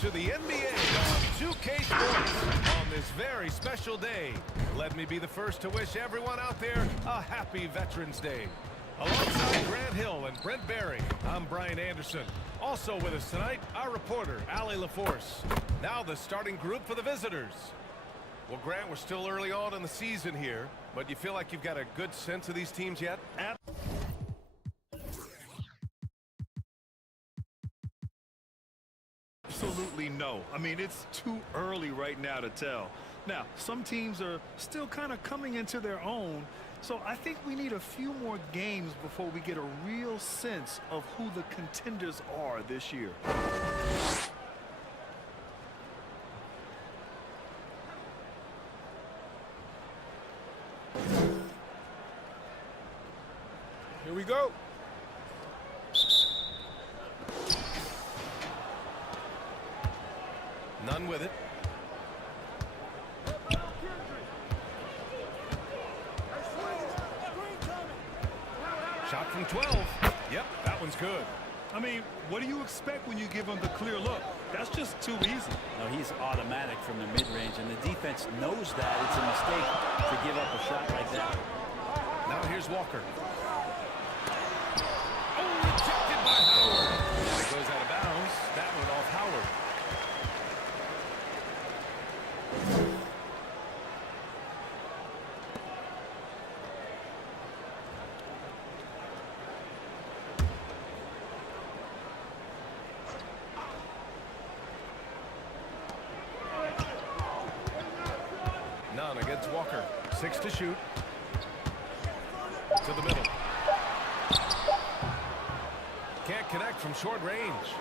to the NBA on 2K Sports on this very special day. Let me be the first to wish everyone out there a happy Veterans Day. Alongside Grant Hill and Brent Barry, I'm Brian Anderson. Also with us tonight, our reporter, Allie LaForce. Now the starting group for the visitors. Well, Grant, we're still early on in the season here, but you feel like you've got a good sense of these teams yet? Absolutely no. I mean, it's too early right now to tell. Now, some teams are still kind of coming into their own, so I think we need a few more games before we get a real sense of who the contenders are this year. Here we go. None with it. Shot from 12. Yep, that one's good. I mean, what do you expect when you give him the clear look? That's just too easy. No, he's automatic from the mid-range, and the defense knows that it's a mistake to give up a shot like that. Now here's Walker. Oh, rejected by Howard. And it goes out of bounds. That one off Howard. None against Walker. 6 to shoot. To the middle. Can't connect from short range.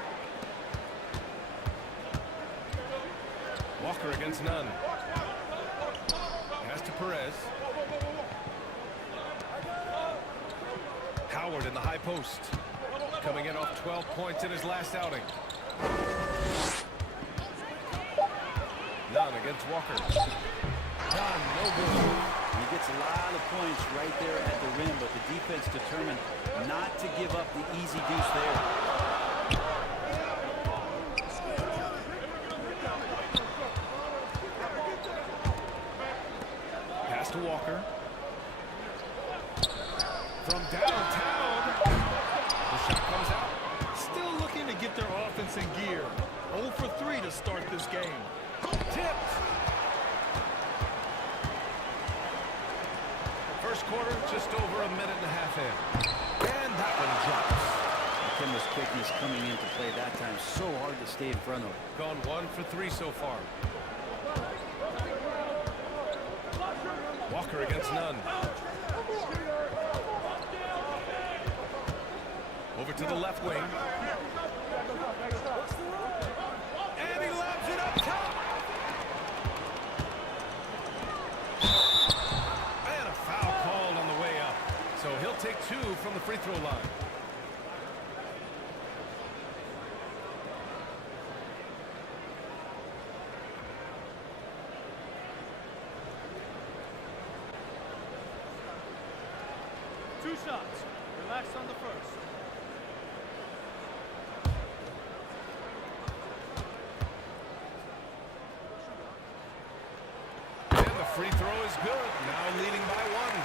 Walker against Nunn. Pass to Perez. Howard in the high post. Coming in off 12 points in his last outing. Nunn against Walker. Nunn, no good. He gets a lot of points right there at the rim, but the defense determined not to give up the easy deuce there. Pass to Walker. From downtown. The shot comes out. Still looking to get their offense in gear. 0 for 3 to start this game. Tipped. First quarter, just over a minute and a half in. And that one drops. Kimba's quickness coming into play that time. So hard to stay in front of. Gone 1 for 3 so far. Walker against Nunn. Over to the left wing. And he lobs it up top. And a foul called on the way up. So he'll take 2 from the free throw line. Two shots. Relax on the first. And the free throw is good. Now leading by 1.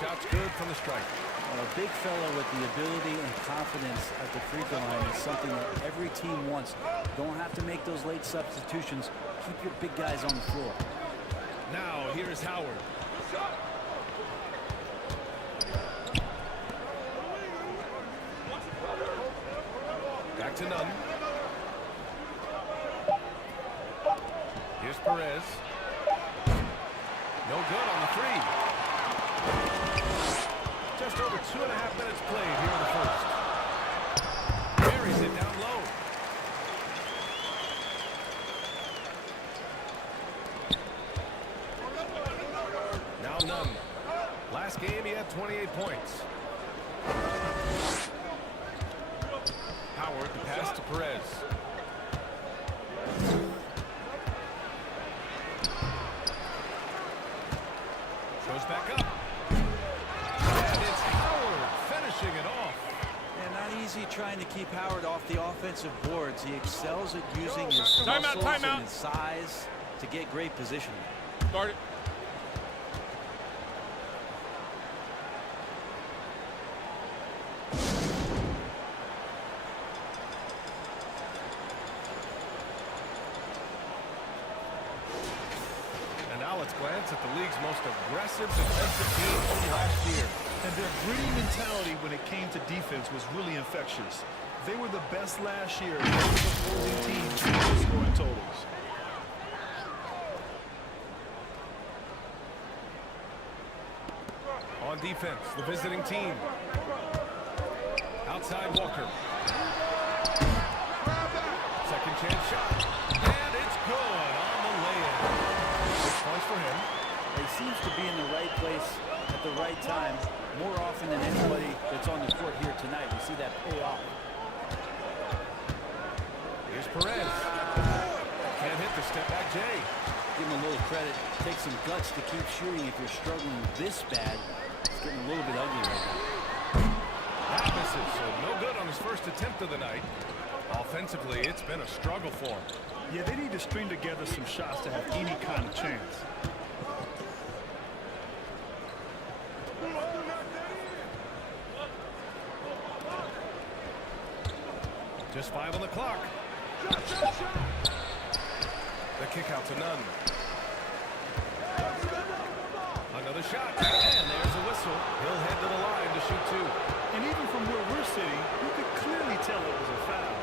Shot's good from the strike. A big fella with the ability and confidence at the free throw line is something that every team wants. Don't have to make those late substitutions. Keep your big guys on the floor. Now here's Howard. Back to Nunn. Here's Perez. No good on the 3. Just over 2.5 minutes played here in the first. Buries it down low. Now Nunn. Last game he had 28 points. Howard, the pass to Perez. back up. And it's Howard finishing it off. And not easy trying to keep Howard off the offensive boards. He excels at using his Timeout, muscles timeout. and his size to get great positioning. Start it. And now let's glance at the league's most aggressive defensive team from last year. And their gritty mentality when it came to defense was really infectious. They were the best last year against opposing teams in scoring totals. On defense, the visiting team. Outside Walker. Second chance shot. And it's good on the lay-in. 6 points for him. He seems to be in the right place at the right time more often than anybody that's on the court here tonight. We see that pay off. Here's Perez. Can't hit the step-back J. Give him a little credit. Take some guts to keep shooting if you're struggling this bad. It's getting a little bit ugly right now. That misses, so no good on his first attempt of the night. Offensively, it's been a struggle for him. Yeah, they need to string together some shots to have any kind of chance. Just 5 on the clock. The kick out to Nunn. Another shot, and there's a whistle. He'll head to the line to shoot 2. And even from where we're sitting, you could clearly tell it was a foul.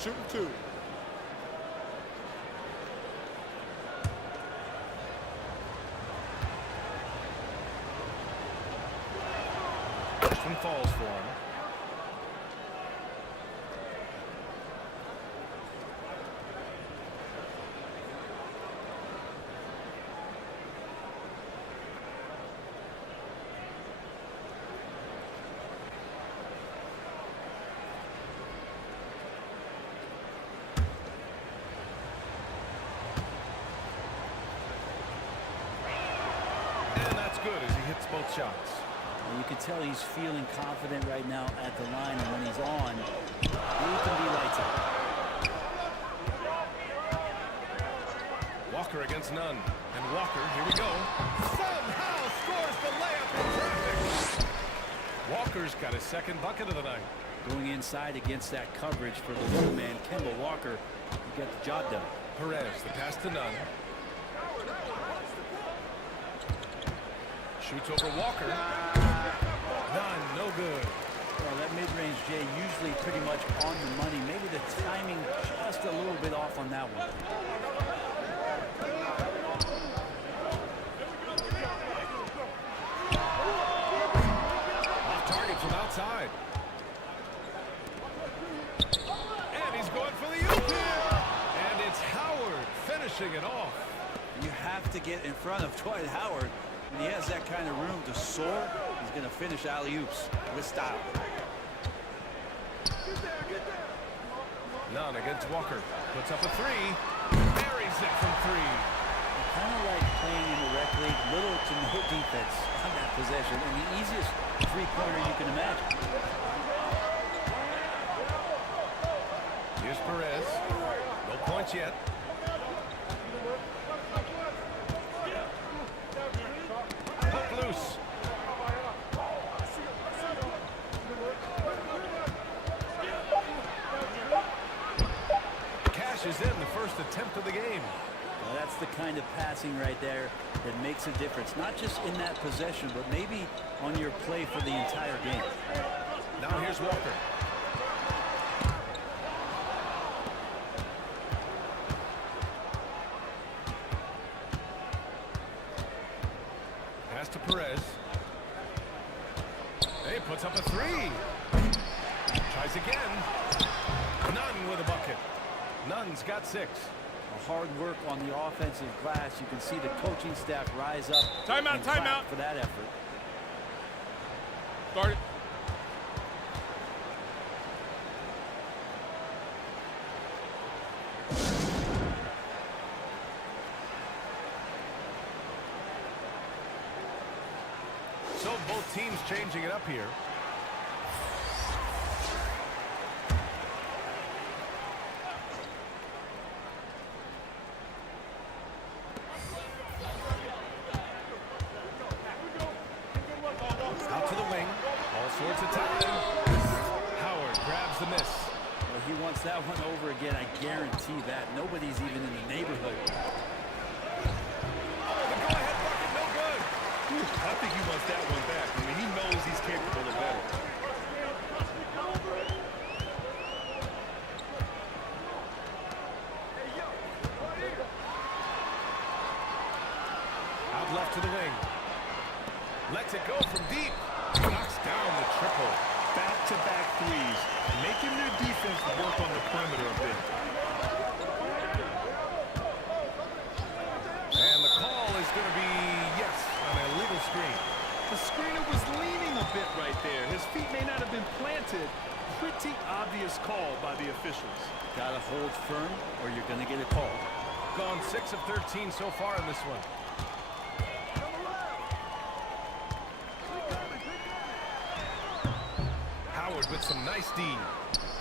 Shooting 2. First one falls for him. Good as he hits both shots. And you can tell he's feeling confident right now at the line, and when he's on, he can be lights out. Walker against Nunn. And Walker, here we go. Somehow scores the layup in traffic. Walker's got his second bucket of the night. Going inside against that coverage for the little man, Kemba Walker, he got the job done. Perez, the pass to Nunn. Shoots over Walker. Nunn, no good. Well, that mid-range J usually pretty much on the money. Maybe the timing just a little bit off on that one. Off target from outside. And he's going for the oop. And it's Howard finishing it off. You have to get in front of Dwight Howard. When he has that kind of room to soar, he's going to finish alley-oops with style. Nunn against Walker. Puts up a 3. Buries it from 3. Kind of like playing in the rec league, little to no defense on that possession, and the easiest three-pointer you can imagine. Here's Perez. No points yet. Hook loose. Cashes in the first attempt of the game. Well, that's the kind of passing right there that makes a difference, not just in that possession, but maybe on your play for the entire game. Now here's Walker. Pass to Perez. Hey, puts up a 3. Tries again. Nunn with a bucket. Nunn's got 6. hard work on the offensive glass. You can see the coaching staff rise up. Timeout, and clap timeout. for that effort. Start it. So both teams changing it up here. Out to the wing. All sorts of time. Howard grabs the miss. Well, he wants that one over again. I guarantee that. Nobody's even in the neighborhood. The go-ahead bucket, no good. I think he wants that one back. I mean, he knows he's capable of better. Out left to the wing. Lets it go from deep. Knocks down the triple. Back-to-back threes, making their defense work on the perimeter a bit. And the call is going to be, yes, an illegal screen. The screener was leaning a bit right there. His feet may not have been planted. Pretty obvious call by the officials. Got to hold firm or you're going to get a call. Gone 6 of 13 so far in this one. Howard with some nice D.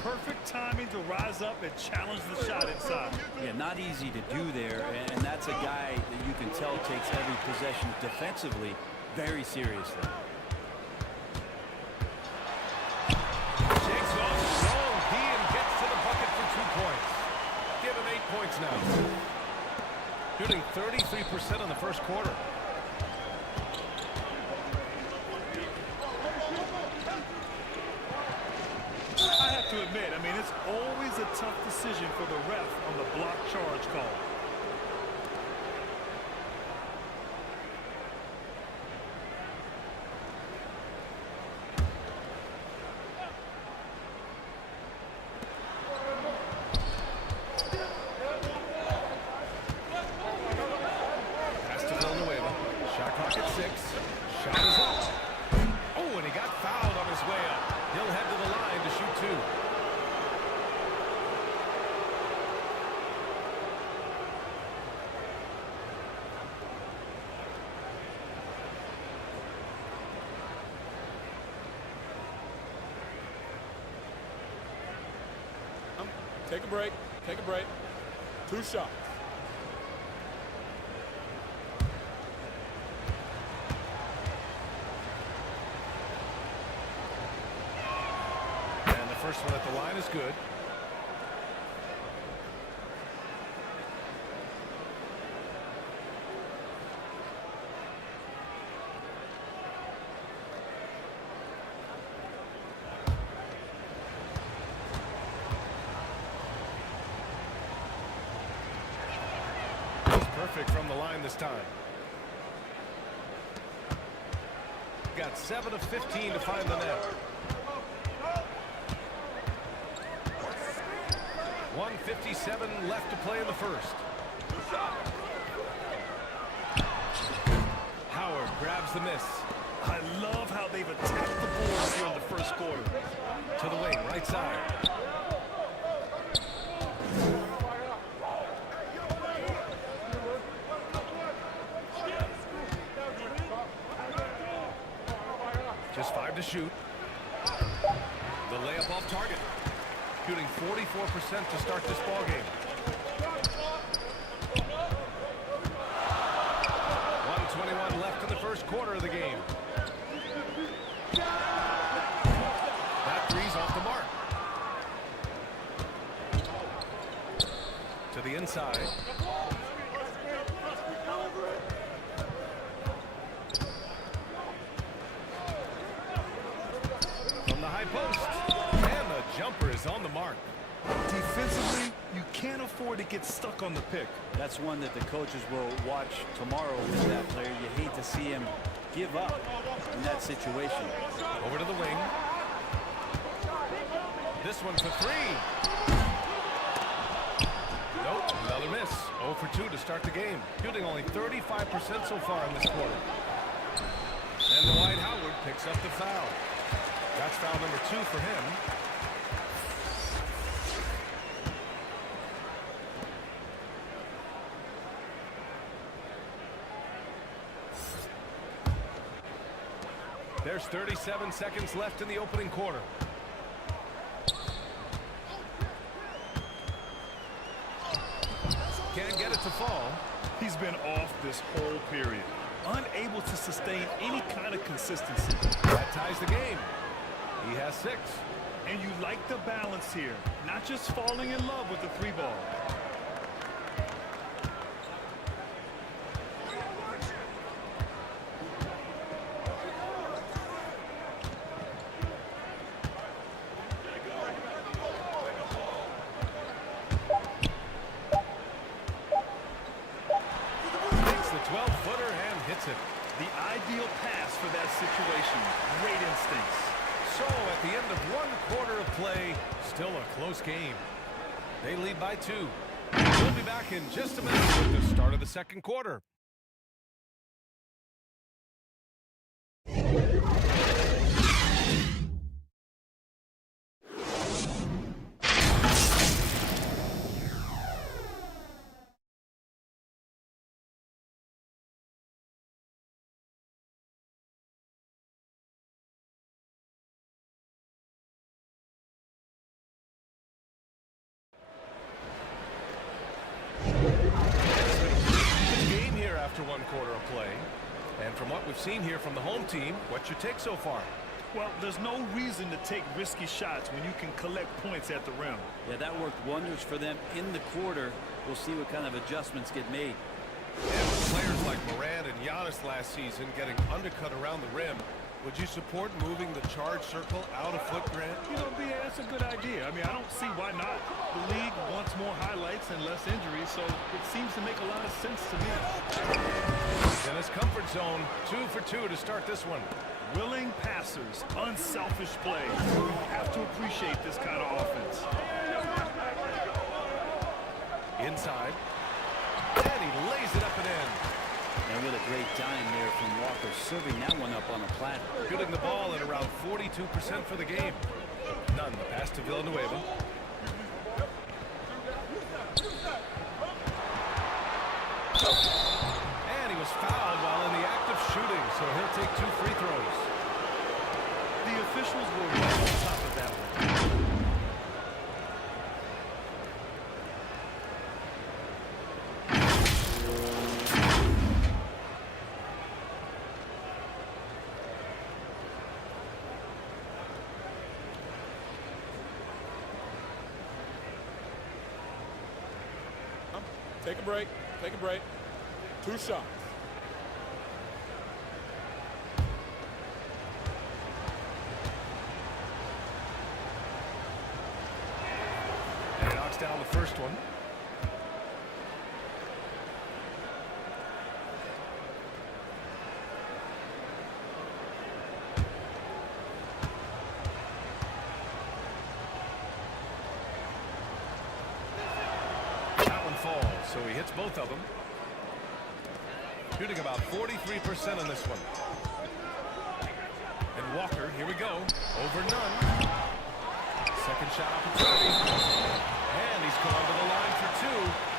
Perfect timing to rise up and challenge the shot inside. Yeah, not easy to do there, and that's a guy that you can tell takes every possession defensively very seriously. Shakes off strong D and gets to the bucket for 2 points. Give him 8 points now. Shooting 33% in the first quarter. I have to admit, I mean, it's always a tough decision for the ref on the block charge call. Pass to Villanueva. Shot clock at 6. Shot is up. Oh, and he got fouled on his way up. He'll head to the line to shoot 2. Take a break. Take a break. 2 shots. And the first one at the line is good. Perfect from the line this time. Got 7 of 15 to find the net. 1:57 left to play in the first. Howard grabs the miss. I love how they've attacked the boards here in the first quarter. To the wing, right side. Just 5 to shoot. The layup off target. Shooting 44% to start this ball game. 1:21 left in the first quarter of the game. That three's off the mark. To the inside. From the high post. And the jumper is on the mark. Defensively, you can't afford to get stuck on the pick. That's one that the coaches will watch tomorrow with that player. You hate to see him give up in that situation. Over to the wing. This one for 3. Nope, another miss. miss. 0 for 2 to start the game. Shooting only 35% so far in this quarter. And Dwight Howard picks up the foul. That's foul number 2 for him. There's 37 seconds left in the opening quarter. Can't get it to fall. He's been off this whole period, unable to sustain any kind of consistency. That ties the game. He has 6. And you like the balance here, not just falling in love with the 3 ball. The ideal pass for that situation. Great instincts. So at the end of 1 quarter of play, still a close game. They lead by 2. We'll be back in just a minute with the start of the second quarter. After 1 quarter of play. And from what we've seen here from the home team, what's your take so far? Well, there's no reason to take risky shots when you can collect points at the rim. Yeah, that worked wonders for them in the quarter. We'll see what kind of adjustments get made. And with players like Morant and Giannis last season getting undercut around the rim, would you support moving the charge circle out a foot, Grant? You know, BA, that's a good idea. I mean, I don't see why not. The league wants more highlights and less injuries, so it seems to make a lot of sense to me. In his comfort zone, 2 for 2 to start this one. Willing passers, unselfish play. You have to appreciate this kind of offense. Inside. And he lays it up and in. And with a great dime there from Walker, serving that one up on a platter. Shooting the ball at around 42% for the game. None. The pass to Villanueva. And he was fouled while in the act of shooting, so he'll take 2 free throws. The officials were right on top of that one. Take a break. Take a break. 2 shots. And he knocks down the first one. So he hits both of them. Shooting about 43% on this one. And Walker, here we go. Over none. Second shot opportunity. And he's gone to the line for 2.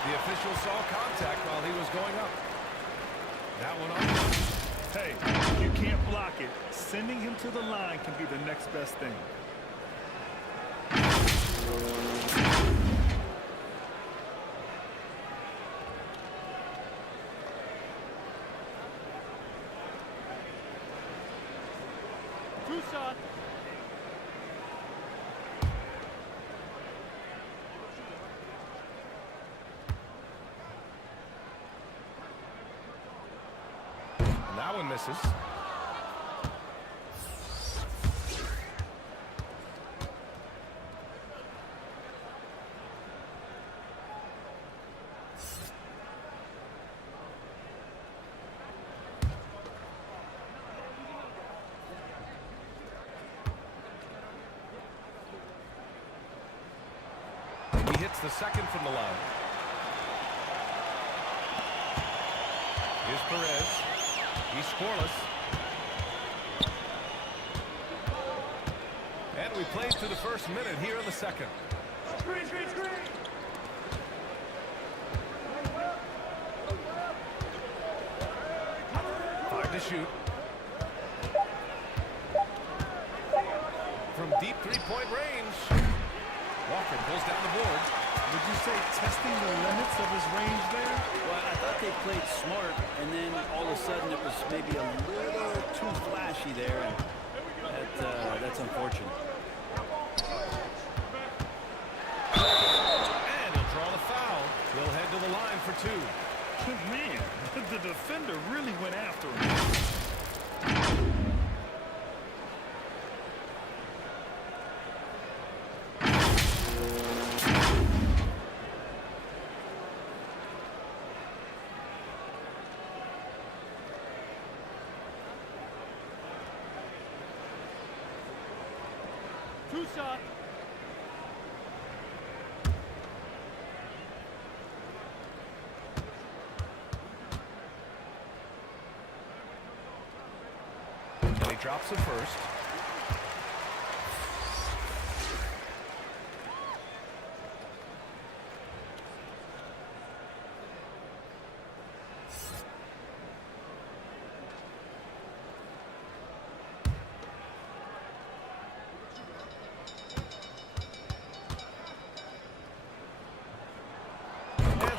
The official saw contact while he was going up. That one on. Hey, you can't block it. Sending him to the line can be the next best thing. Shot. That one misses. Hits the second from the line. Here's Perez. He's scoreless. And we played through the first minute here in the second. Screen, screen, screen. 5 to shoot. From deep three-point range. Walker pulls down the board. Would you say testing the limits of his range there? Well, I thought they played smart, and then all of a sudden it was maybe a little too flashy there, and that's unfortunate. And he'll draw the foul. He'll head to the line for 2. Man, the defender really went after him. Two shot. And he drops it first.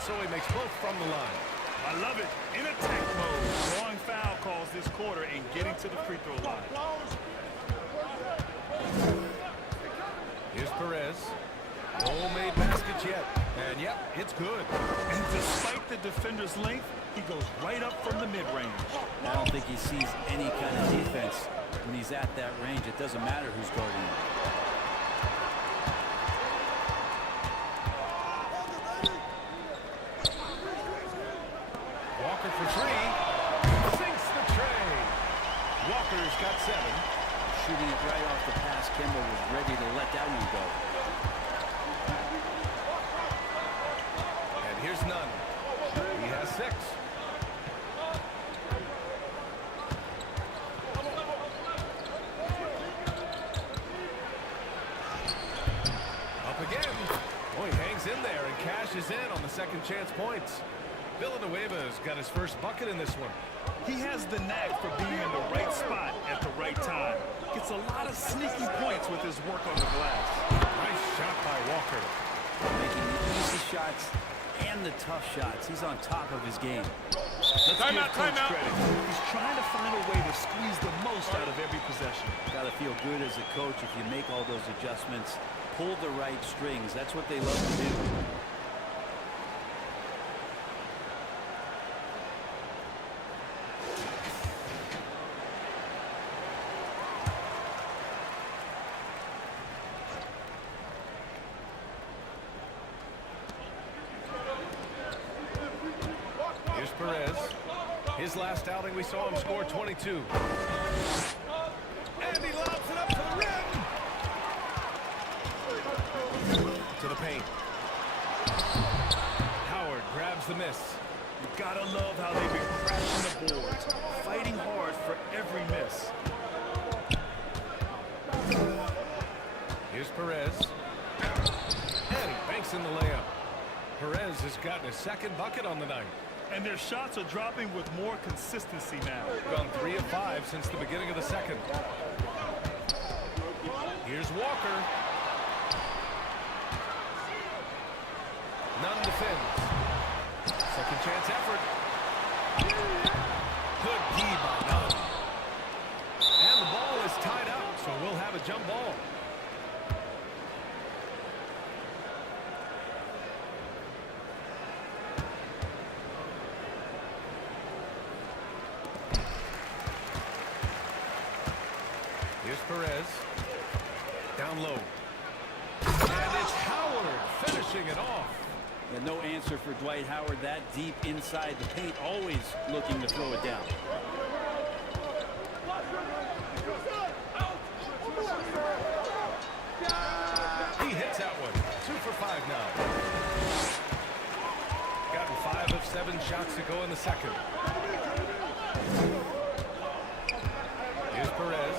So he makes both from the line. I love it. In attack mode, drawing foul calls this quarter and getting to the free throw line. Here's Perez. No made baskets yet. And yep, it's good. And despite the defender's length, he goes right up from the mid-range. I don't think he sees any kind of defense when he's at that range. It doesn't matter who's guarding him. Walker for 3. Sinks the tray. Walker's got 7. Shooting it right off the pass, Kemba was ready to let that one go. And here's none. He has 6. Up again. Oh, he hangs in there and cashes in on the second chance points. Villanueva's got his first bucket in this one. He has the knack for being in the right spot at the right time. Gets a lot of sneaky points with his work on the glass. Nice shot by Walker. Making the easy shots and the tough shots. He's on top of his game. Let's give Coach credit. He's trying to find a way to squeeze the most out of every possession. Got to feel good as a coach if you make all those adjustments. Pull the right strings. That's what they love to do. Here's Perez. His last outing, we saw him score 22. And he lobs it up to the rim. To the paint. Howard grabs the miss. You gotta love how they've been crashing the boards, fighting hard for every miss. Here's Perez. And he banks in the layup. Perez has gotten his second bucket on the night. And their shots are dropping with more consistency now. Gone 3 of 5 since the beginning of the second. Here's Walker. None defends. Second chance effort. Good D by Nunn. And the ball is tied up, so we'll have a jump ball. Here's Perez. Down low. And it's Howard finishing it off. And no answer for Dwight Howard that deep inside the paint, always looking to throw it down. He hits that one. 2 for 5 now. Gotten 5 of 7 shots to go in the second. Here's Perez.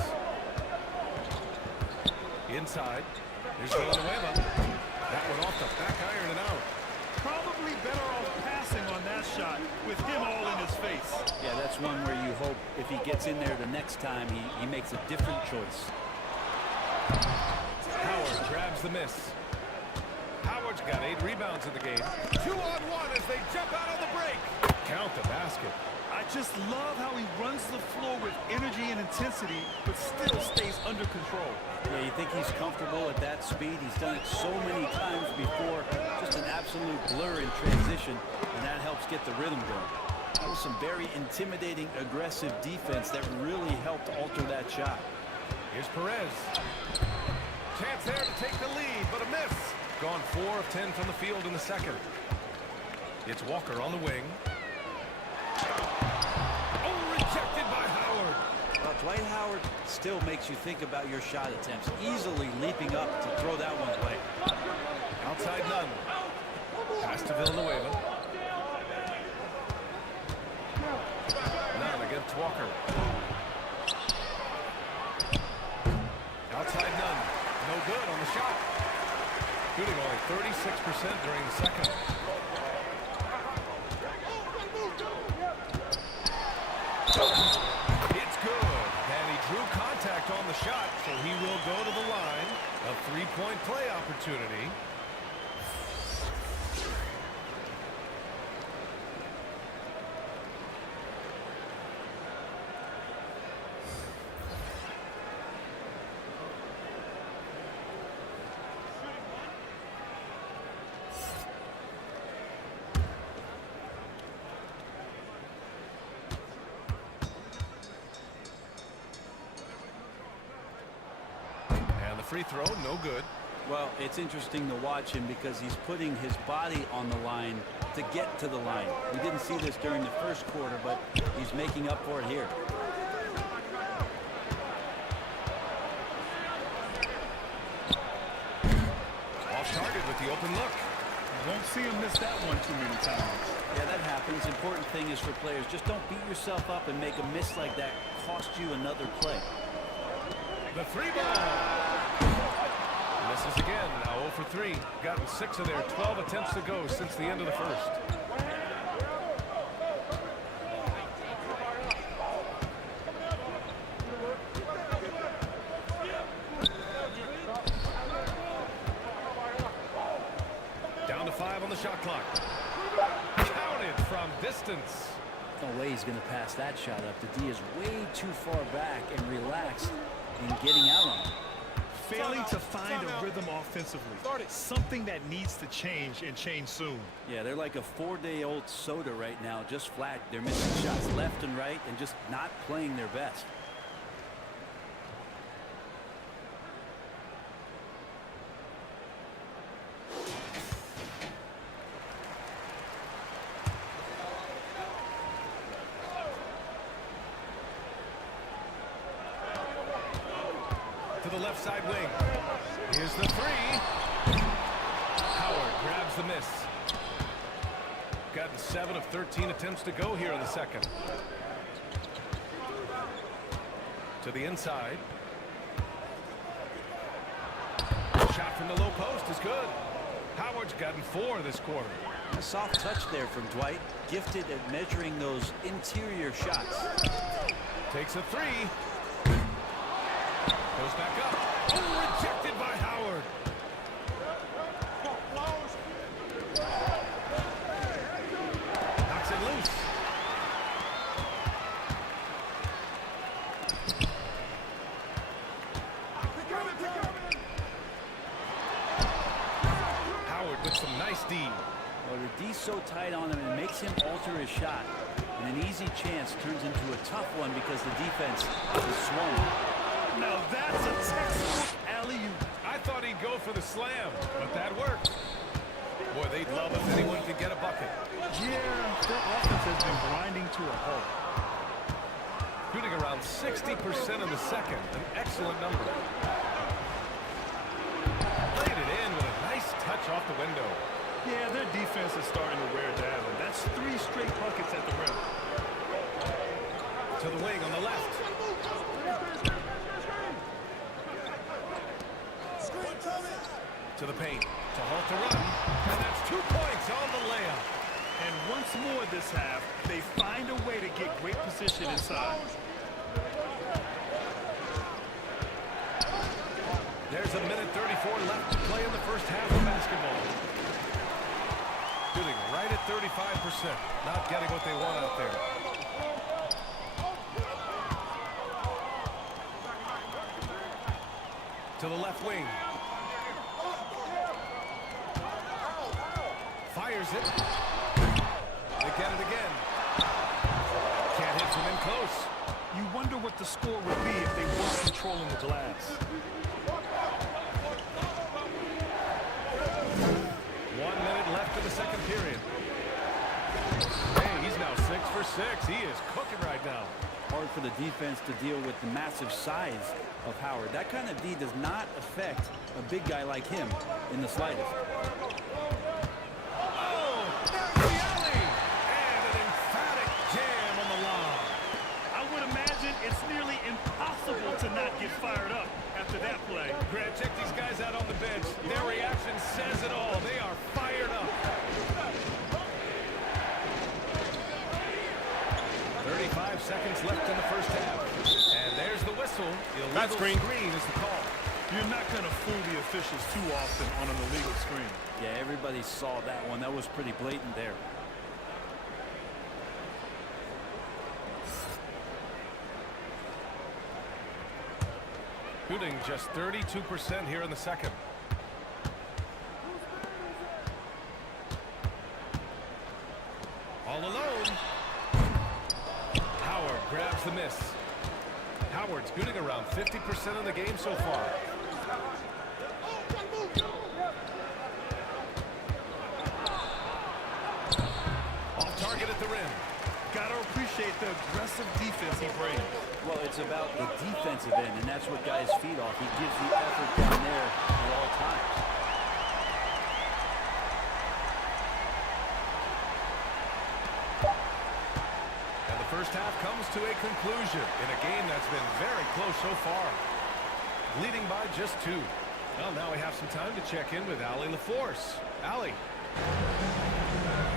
Inside. Here's Villanueva. That one off the back iron and out. Probably better off passing on that shot with him all in his face. Yeah, that's one where you hope if he gets in there the next time, he makes a different choice. Howard grabs the miss. Howard's got 8 rebounds in the game. 2-on-1 as they jump out on the break. Count the basket. I just love how he runs the floor with energy and intensity, but still stays under control. Yeah, you think he's comfortable at that speed? He's done it so many times before. Just an absolute blur in transition, and that helps get the rhythm going. That was some very intimidating, aggressive defense that really helped alter that shot. Here's Perez. Chance there to take the lead, but a miss. Gone 4 of 10 from the field in the second. It's Walker on the wing. Oh, rejected by Howard. Well, Dwight Howard still makes you think about your shot attempts, easily leaping up to throw that one away. Outside none. Pass to Villanueva. None against Walker. Outside none. No good on the shot. Shooting only 36% during the second. It's good. And he drew contact on the shot, so he will go to the line. A 3-point play opportunity. Free throw, no good. Well, it's interesting to watch him because he's putting his body on the line to get to the line. We didn't see this during the first quarter, but he's making up for it here. Off target with the open look. Won't see him miss that one too many times. Yeah, that happens. Important thing is for players, just don't beat yourself up and make a miss like that cost you another play. The 3-ball. Misses again. Now 0 for 3. Gotten 6 of their 12 attempts to go since the end of the first. Down to 5 on the shot clock. Counted from distance. No way he's going to pass that shot up. The D is way too far back and relaxed in getting out on it. Failing to find a rhythm offensively. Something that needs to change and change soon. Yeah, they're like a 4-day-old soda right now, just flat. They're missing shots left and right and just not playing their best. To the left side wing. Here's the 3. Howard grabs the miss. Gotten 7 of 13 attempts to go here in the second. To the inside. Shot from the low post is good. Howard's gotten 4 this quarter. A soft touch there from Dwight. Gifted at measuring those interior shots. Takes a 3. Goes back up. Oh, rejected by Howard. Knocks it loose. Howard with some nice D. Well, the D's so tight on him, it makes him alter his shot. And an easy chance turns into a tough one because the defense is swung. Now that's a textbook alley-oop. I thought he'd go for the slam, but that worked. Boy, they'd love if anyone could get a bucket. Yeah, their offense has been grinding to a halt. Shooting around 60% in the second, an excellent number. Played it in with a nice touch off the window. Yeah, their defense is starting to wear down. That's 3 straight buckets at the rim. To the wing on the left. To the paint. To halt the run. And that's 2 points on the layup. And once more this half, they find a way to get great position inside. There's a minute 34 left to play in the first half of basketball. Shooting right at 35%. Not getting what they want out there. To the left wing. Fires it. They get it again. Can't hit from in close. You wonder what the score would be if they weren't controlling the glass. 1 minute left in the second period. Hey, he's now 6 for 6. He is cooking right now. Hard for the defense to deal with the massive size of Howard. That kind of D does not affect a big guy like him in the slightest. Oh, there's the alley. And an emphatic jam on the lob. I would imagine it's nearly impossible to not get fired up after that play. Grant, check these guys out on the bench. Their reaction says it all. They are fired up. 35 seconds left in the first half. And there's the whistle. Illegal screen is the call. You're not going to fool the officials too often on an illegal screen. Yeah, everybody saw that one. That was pretty blatant there. Shooting just 32% here in the second. All alone. Howard grabs the miss. Howard's shooting around 50% in the game so far. Off target at the rim. Got to appreciate the aggressive defense he brings. Well, it's about the defensive end, and that's what guys feed off. He gives the effort down there at all times. And the first half comes to a conclusion in a game that's been very close so far. Leading by just 2. Well, now we have some time to check in with Allie LaForce. Allie.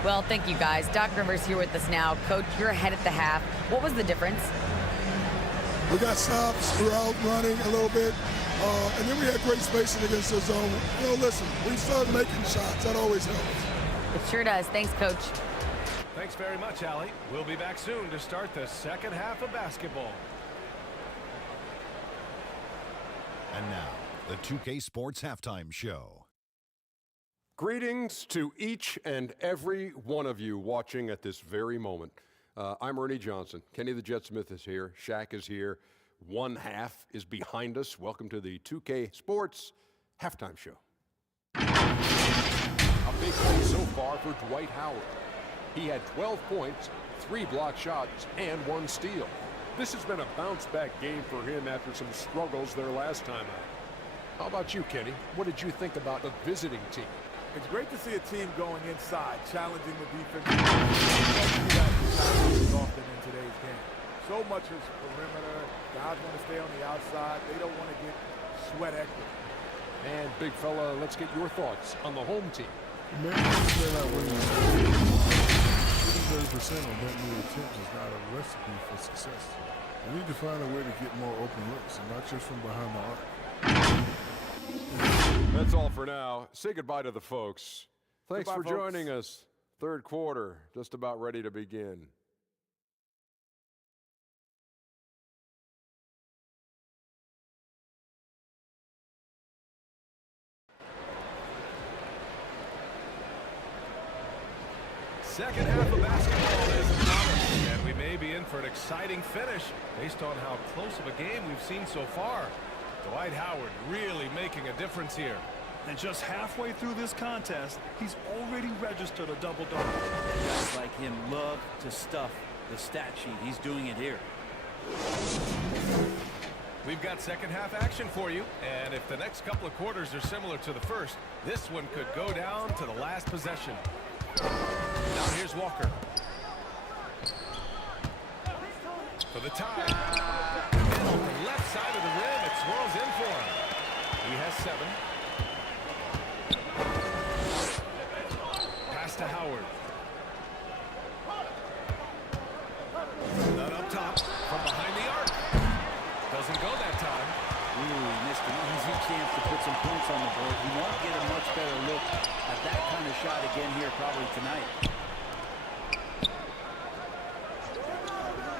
Well, thank you, guys. Doc Rivers here with us now. Coach, you're ahead at the half. What was the difference? We got stops, we were out running a little bit, and then we had great spacing against the zone. You know, listen, we started making shots. That always helps. It sure does. Thanks, Coach. Thanks very much, Allie. We'll be back soon to start the second half of basketball. And now, the 2K Sports Halftime Show. Greetings to each and every one of you watching at this very moment. I'm Ernie Johnson. Kenny the Jet Smith is here. Shaq is here. One half is behind us. Welcome to the 2K Sports Halftime Show. A big one so far for Dwight Howard. He had 12 points, 3 block shots, and 1 steal. This has been a bounce-back game for him after some struggles their last time out. How about you, Kenny? What did you think about the visiting team? It's great to see a team going inside, challenging the defense. You don't see that often in today's game. So much is perimeter. Guys want to stay on the outside. They don't want to get sweat equity. And big fella, let's get your thoughts on the home team. Man, they're not winning. Shooting 30% on that many attempts is not a recipe for success. We need to find a way to get more open looks, and not just from behind the arc. That's all for now. Say goodbye to the folks. Thanks Goodbye, for joining us. Third quarter, just about ready to begin. Second half of basketball is upon us, and we may be in for an exciting finish based on how close of a game we've seen so far. Dwight Howard really making a difference here. And just halfway through this contest, he's already registered a double-double. Guys like him love to stuff the stat sheet. He's doing it here. We've got second half action for you, and if the next couple of quarters are similar to the first, this one could go down to the last possession. Now here's Walker. For the tie. And on the left side of the rim, it swirls in for him. He has 7. Pass to Howard. Not up top. From behind the arc. Doesn't go that time. Ooh, he missed an easy chance to put some points on the board. He won't get a much better look at that kind of shot again here probably tonight.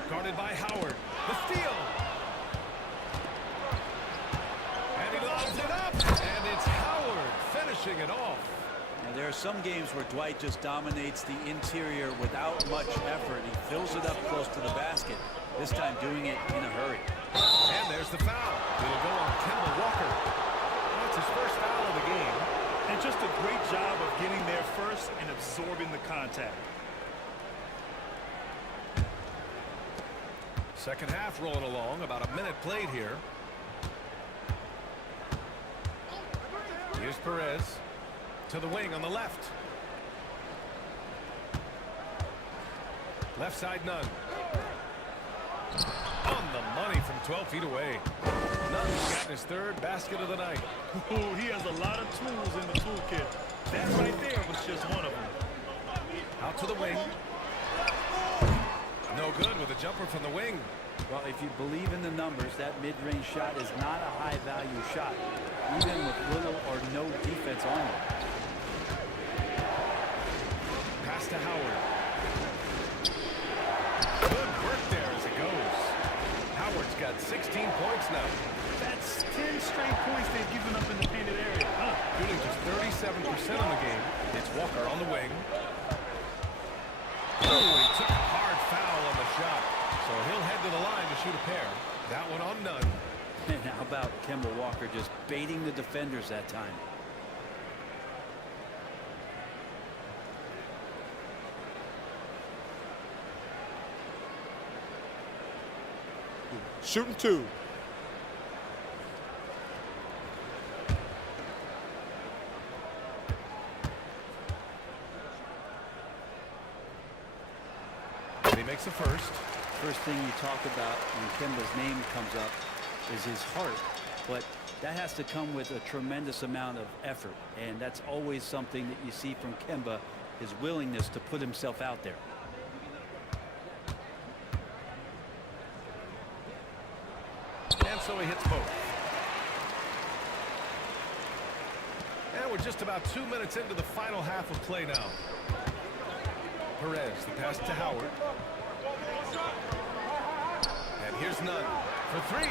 Guarded by Howard. The steal. And he lobs it up. And it's Howard finishing it off. Now, there are some games where Dwight just dominates the interior without much effort. He fills it up close to the basket. This time doing it in a hurry. And there's the foul. It'll go on Kemba Walker. That's his first foul of the game. And just a great job of getting there first and absorbing the contact. Second half rolling along. About a minute played here. Here's Perez. To the wing on the left. Left side, Nunn. On the money from 12 feet away. Nunn's got his 3rd basket of the night. Ooh, he has a lot of tools in the toolkit. That right there was just one of them. Out to the wing. No good with a jumper from the wing. Well, if you believe in the numbers, that mid-range shot is not a high-value shot, even with little or no defense on it. Pass to Howard. Good work there as it goes. Howard's got 16 points now. That's 10 straight points they've given up in the painted area. Shooting just 37% on the game. It's Walker on the wing. Oh, he took a hard foul on the shot. So he'll head to the line to shoot a pair. That one on Nunn. And how about Kemba Walker just baiting the defenders that time? Shooting 2. And he makes the first. First thing you talk about when Kemba's name comes up is his heart, but that has to come with a tremendous amount of effort, and that's always something that you see from Kemba, his willingness to put himself out there. And so he hits both. And we're just about 2 minutes into the final half of play now. Perez, the pass to Howard. And here's Nunn for 3.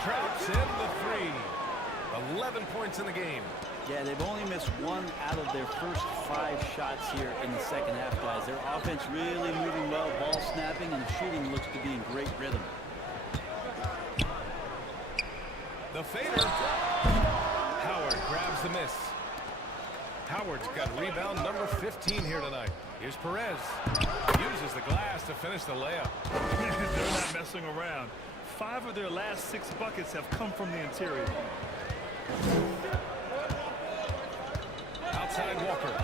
Traps in the 3. 11 points in the game. Yeah, they've only missed 1 out of their first 5 shots here in the second half, guys. Their offense really moving well, ball snapping, and the shooting looks to be in great rhythm. The fader. Howard grabs the miss. Howard's got rebound number 15 here tonight. Here's Perez. Uses the glass to finish the layup. They're not messing around. 5 of their last 6 buckets have come from the interior. Outside Walker.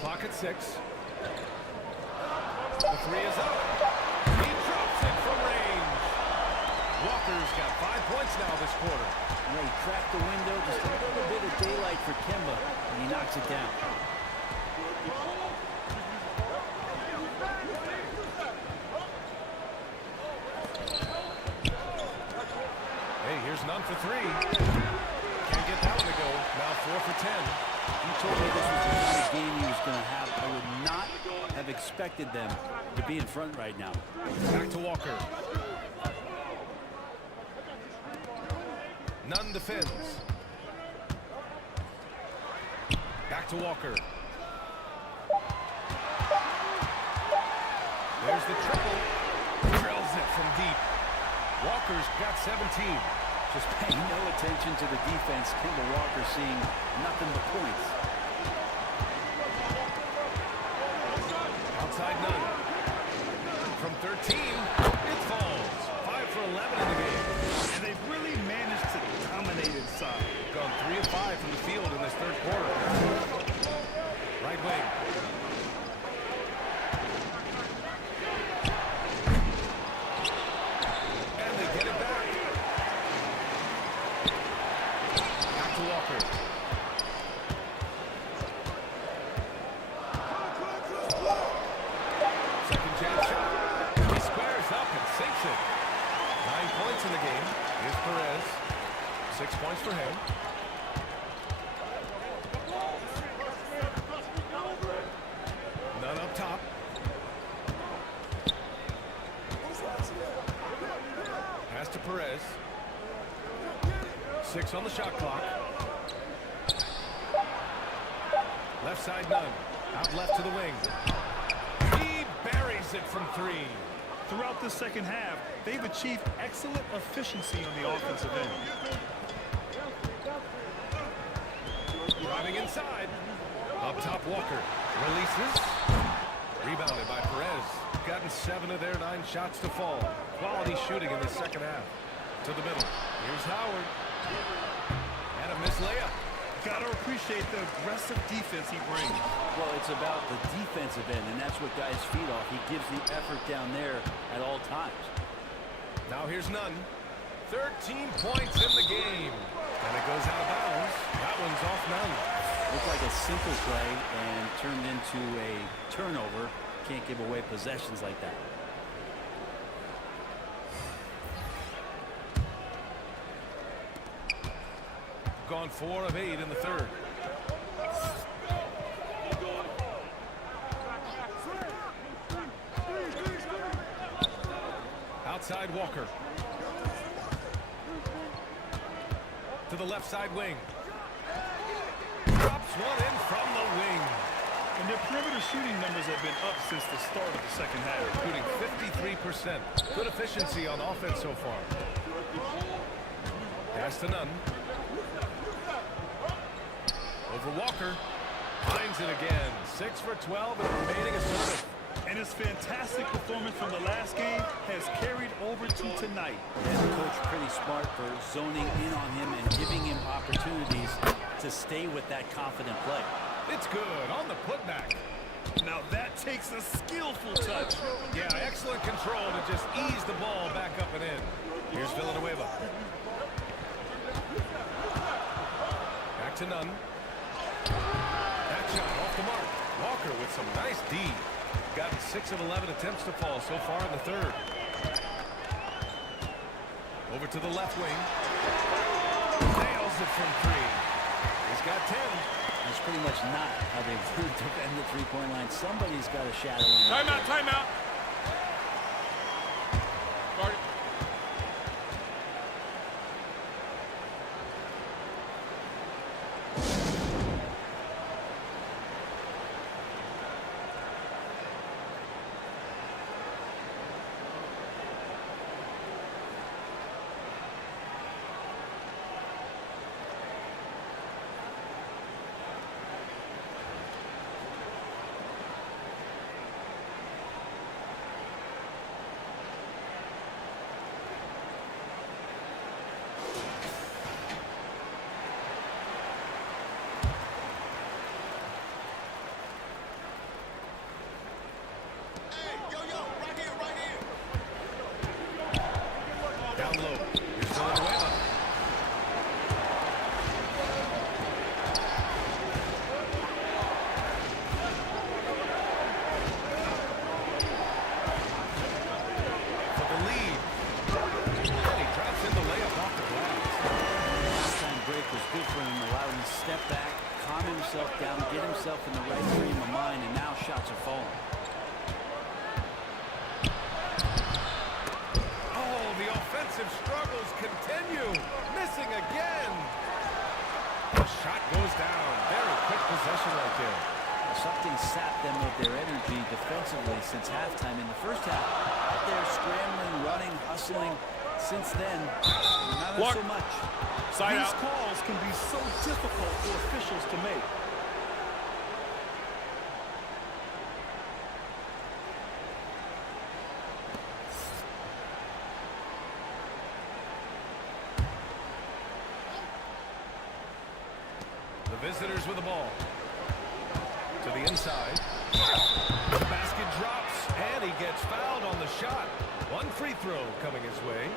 Clock at 6. The 3 is up. He drops it from range. Walker's got 5 points now this quarter. Yeah, he cracked the window, just a little bit of daylight for Kemba, and he knocks it down. Hey, here's Nunn for 3. Can't get that one to go. Now 4 for 10. You told me this was the kind of game he was going to have. I would not have expected them to be in front right now. Back to Walker. Nunn defends. Back to Walker. There's the triple. Drills it from deep. Walker's got 17. Just paying no attention to the defense. Kemba Walker seeing nothing but points. Outside Nunn. From 13, it falls. 5 for 11 in the game. And they've really managed to dominate inside. Gone points in the game. Here's Perez. 6 points for him. None up top. Pass to Perez. 6 on the shot clock. Left side, none. Out left to the wing. He buries it from 3. Throughout the second half, they've achieved excellent efficiency on the offensive end. Driving inside. Up top, Walker. Releases. Rebounded by Perez. Gotten 7 of their 9 shots to fall. Quality shooting in the second half. To the middle. Here's Howard. And a missed layup. Got to appreciate the aggressive defense he brings. Well, it's about the defensive end, and that's what guys feed off. He gives the effort down there at all times. Now here's Nunn. 13 points in the game. And it goes out of bounds. That one's off Nunn. Looked like a simple play and turned into a turnover. Can't give away possessions like that. Gone 4 of 8 in the third. Outside Walker. To the left side wing. Drops one in from the wing. And their perimeter shooting numbers have been up since the start of the second half. Shooting 53%. Good efficiency on offense so far. Pass to Nunn. Over Walker. Finds it again. 6 for 12 and remaining assertive. And his fantastic performance from the last game has carried over to tonight. And the coach pretty smart for zoning in on him and giving him opportunities to stay with that confident play. It's good on the putback. Now that takes a skillful touch. Yeah, excellent control to just ease the ball back up and in. Here's Villanueva. Back to Nunn. That shot off the mark. Walker with some nice D. Gotten 6 of 11 attempts to fall so far in the third. Over to the left wing. Nails it from 3. He's got 10. That's pretty much not how they would defend the three-point line. Somebody's got a shadow in there. Timeout, timeout. Guard it. Down low. Here's Villanueva. For the lead. And he drops in the layup off the glass. Halftime break was good for him. Allowed him to step back, calm himself down, get himself in the right frame of mind, and now shots are falling. Offensive struggles continue. Missing again. The shot goes down. Very quick possession right there. Something sapped them of their energy defensively since halftime. In the first half, out there scrambling, running, hustling. Since then, not so much. Side These out. calls can be so difficult for officials to make. Visitors with the ball. To the inside. The basket drops, and he gets fouled on the shot. One free throw coming his way.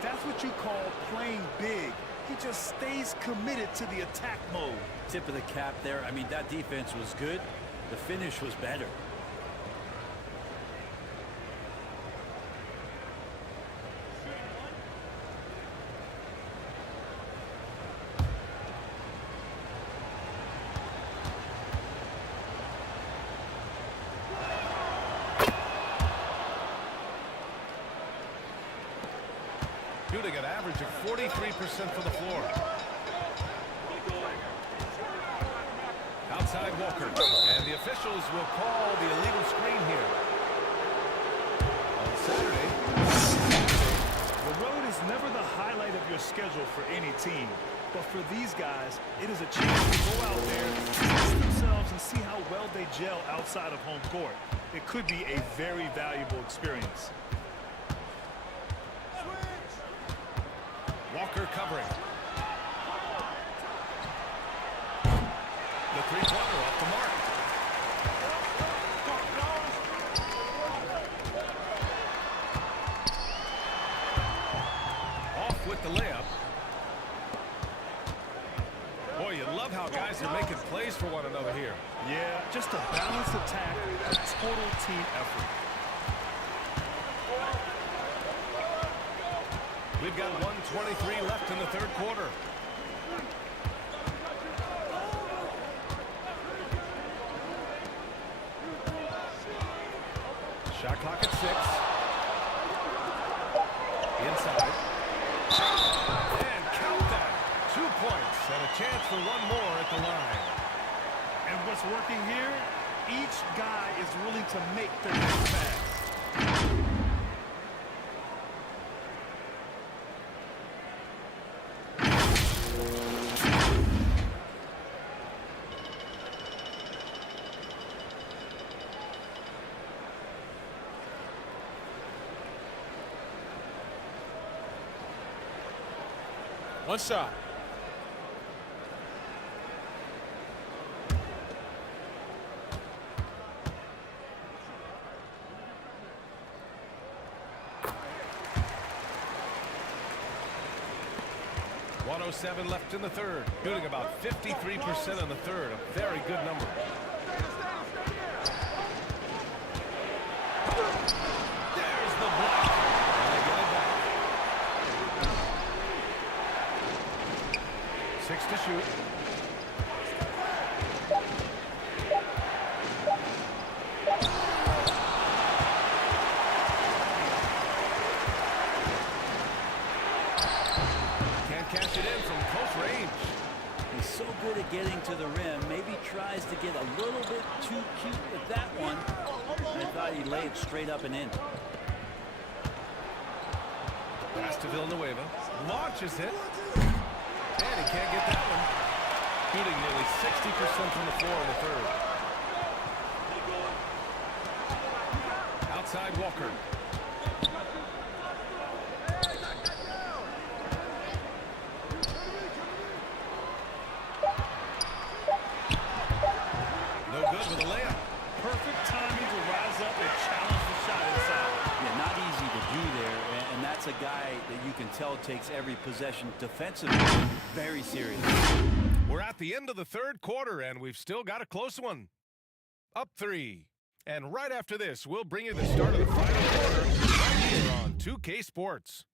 That's what you call playing big. He just stays committed to the attack mode. Tip of the cap there. I mean, that defense was good. The finish was better. shooting an average of 43% from the floor. Outside Walker, and the officials will call the illegal screen here. On Saturday, the road is never the highlight of your schedule for any team. But for these guys, it is a chance to go out there, test themselves, and see how well they gel outside of home court. It could be a very valuable experience. Walker covering. The three-pointer off the mark. Off with the layup. Boy, you love how guys are making plays for one another here. Yeah, just a balanced attack, a total team effort. We've got 1:23 left in the third quarter. Shot clock at 6. Inside. And count that. 2 points and a chance for one more at the line. And what's working here? Each guy is willing to make their next pass. One shot. .07 left in the third. Shooting about 53% in the third. A very good number. There's the block. And they get it back. 6 to shoot. Can't cash it in from close range. He's so good at getting to the rim. Maybe tries to get a little bit too cute with that one. I thought he laid straight up and in. Pass to Villanueva. Launches it. And he can't get that one. Shooting nearly 60% from the floor in the third. Outside Walker. No good with a layup. Perfect timing to rise up and challenge the shot inside. Yeah, not easy to do there, and that's a guy that you can tell takes every possession defensively very serious. We're at the end of the third quarter, and we've still got a close one. Up 3. And right after this, we'll bring you the start of the final quarter right here on 2K Sports.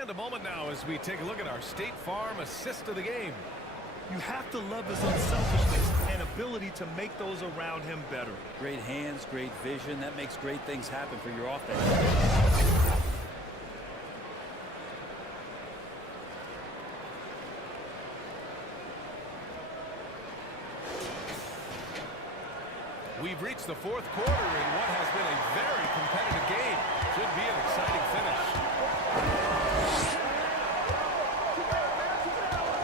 And a moment now as we take a look at our State Farm assist of the game. You have to love his unselfishness and ability to make those around him better. Great hands, great vision. That makes great things happen for your offense. We've reached the fourth quarter in what has been a very competitive game. Should be an exciting finish.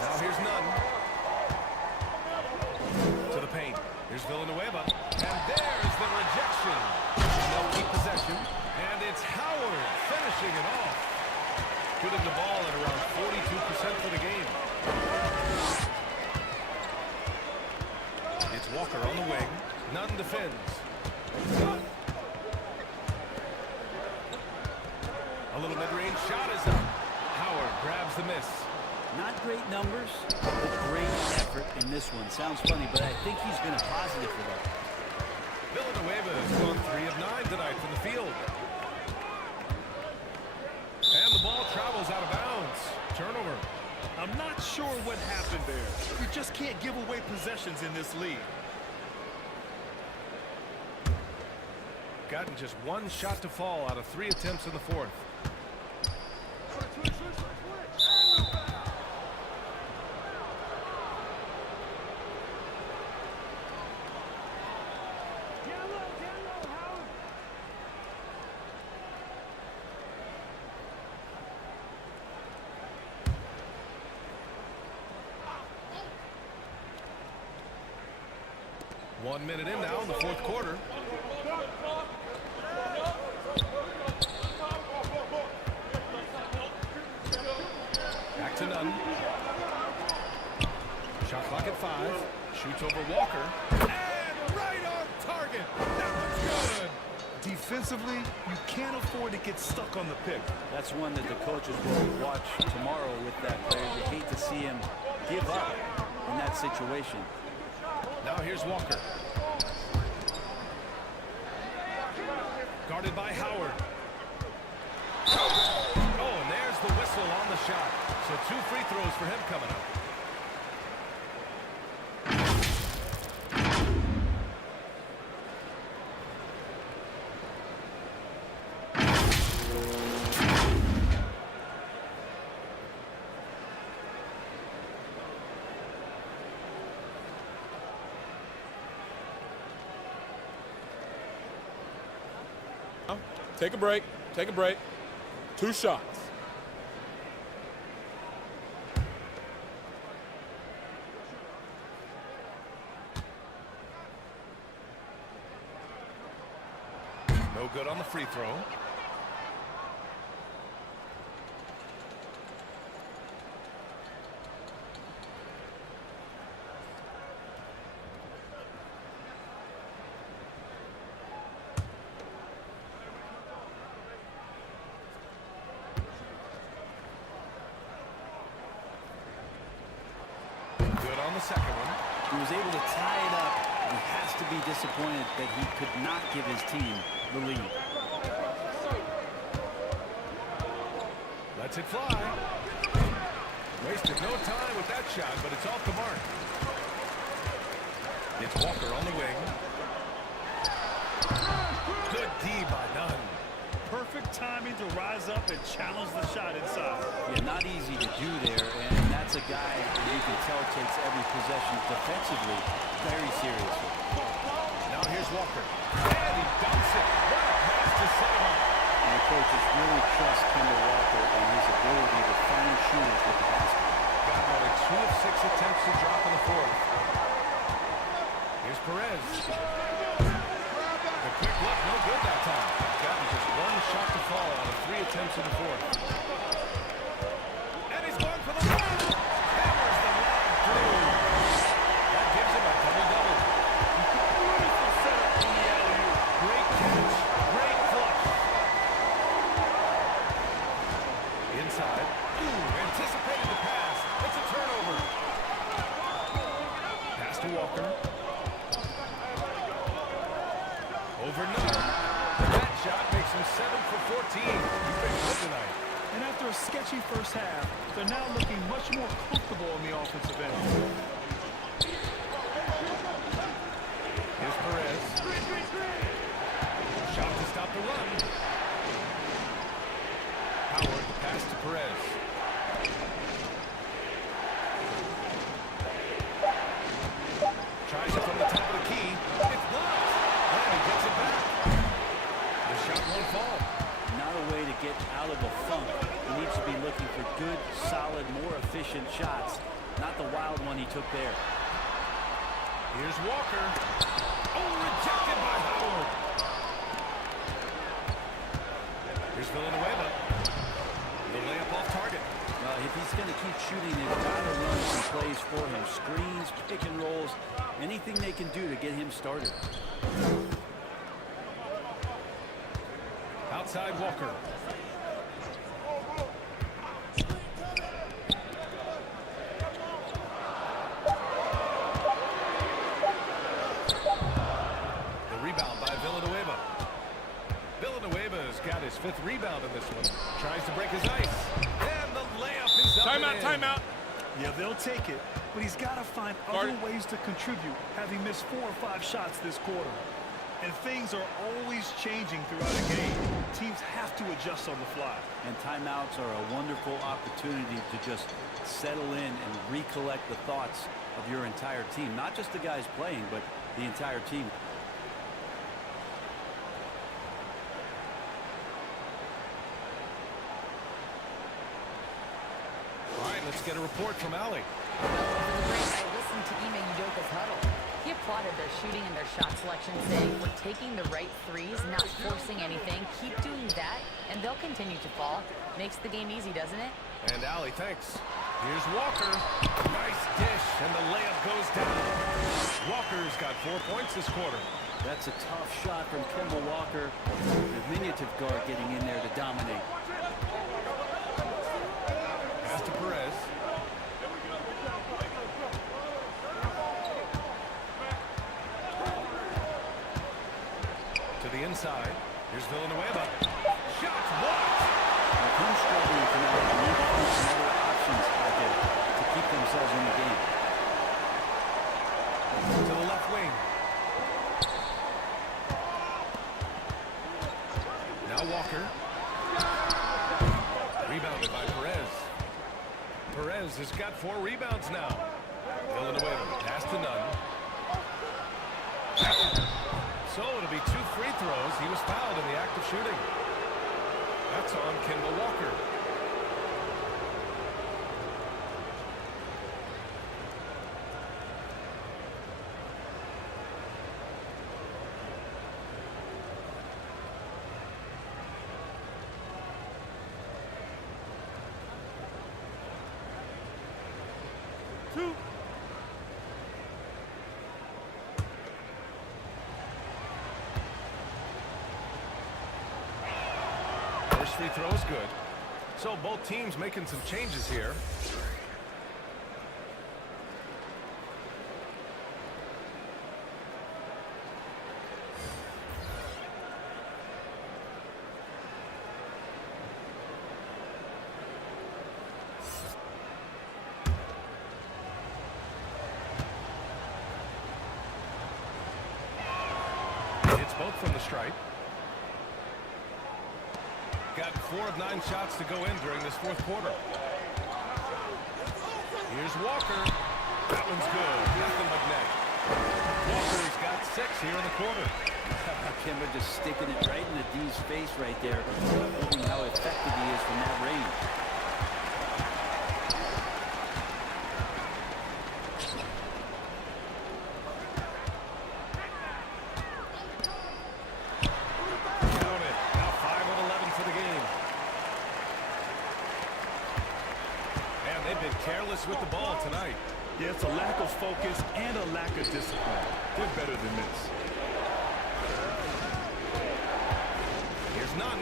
Now here's Nunn. To the paint. Here's Villanueva. And there's the rejection. They'll keep possession. And it's Howard finishing it off. Shooting the ball at around 42% for the game. It's Walker on the wing. Nunn defends. A little mid-range shot is up. Howard grabs the miss. Not great numbers, but great effort in this one. Sounds funny, but I think he's been a positive for them. Villanueva has gone 3 of 9 tonight from the field. sure what happened there. You just can't give away possessions in this league. Gotten just one shot to fall out of 3 attempts in the fourth. One minute in now in the fourth quarter. Back to none. Shot clock at 5. Shoots over Walker. And right on target. That one's good. Defensively, you can't afford to get stuck on the pick. That's one that the coaches will watch tomorrow with that player. You hate to see him give up in that situation. Now here's Walker. Guarded by Howard. Oh, and there's the whistle on the shot. So 2 free throws for him coming up. Take a break. Take a break. 2 shots. No good on the free throw. The second one. He was able to tie it up. He has to be disappointed that he could not give his team the lead. Lets it fly. Wasted no time with that shot, but it's off the mark. It's Walker on the wing. Good D by Nunn. Perfect timing to rise up and challenge the shot inside. Yeah, not easy to do there, and that's a guy that you can tell takes every possession defensively very seriously. Now here's Walker. And he dumps it. What a pass to set him up. And the coaches really trust Kendall Walker and his ability to find shooters with the basket. Got another 2 of 6 attempts to drop in the fourth. Here's Perez. The quick look, no good that time. Gotten just 1 shot to fall out of 3 attempts in the fourth. And he's going for the line. Hammers the line through. That gives him a double-double. Beautiful setup on the alley-oop. Great catch, great flush. Inside. Ooh, anticipated the pass. It's a turnover. Pass to Walker. Over Nunn. That shot makes him 7 for 14. He's been good tonight. And after a sketchy first half, they're now looking much more comfortable on the offensive end. Here's Perez. Shot to stop the run. Howard, pass to Perez. Tries it from the top of the key. It's blocked. And he gets it back. The shot won't fall. Not a way to get out of a funk. He needs to be looking for good, solid, more efficient shots. Not the wild one he took there. Here's Walker. Oh, rejected by Howard. Here's Villanueva. The layup off target. If he's going to keep shooting, they've got to run some plays for him. Screens, pick and rolls, anything they can do to get him started. Outside Walker. The rebound by Villanueva. Villanueva's got his 5th rebound in this one. Tries to break his ice. And the layup is up. Timeout, timeout. Yeah, they'll take it, but he's got to find other ways to contribute, having missed 4 or 5 shots this quarter. And things are always changing throughout a game. Teams have to adjust on the fly. And timeouts are a wonderful opportunity to just settle in and recollect the thoughts of your entire team. Not just the guys playing, but the entire team. All right, let's get a report from Allie. Over the break, I listened to Ime Udoka's huddle. He applauded their shooting and their shot selection, saying, "We're taking the right threes, not forcing anything. Keep doing that, and they'll continue to fall." Makes the game easy, doesn't it? And Allie, thanks. Here's Walker. Nice dish, and the layup goes down. Walker's got 4 points this quarter. That's a tough shot from Kemba Walker. The diminutive guard getting in there to dominate. Pass to Perez. To the inside. Here's Villanueva. Shots blocked. The team's struggling tonight. They need to find some other options out there to keep themselves in the game. To the left wing. Now Walker. Rebounded by Perez. Perez has got 4 rebounds now. Villanueva. Pass to Nunn. So it'll be 2 free throws. He was fouled in the act of shooting. That's on Kemba Walker. Free throw is good. So both teams making some changes here. It's both from the stripe. Got 4 of 9 shots to go in during this 4th quarter. Here's Walker. That one's good. Nothing but net. Walker's got 6 here in the quarter. Kemba just sticking it right in the D's face right there, proving how effective he is from that range. With the ball tonight. Yeah, it's a lack of focus and a lack of discipline. They're better than this. Here's Nunn.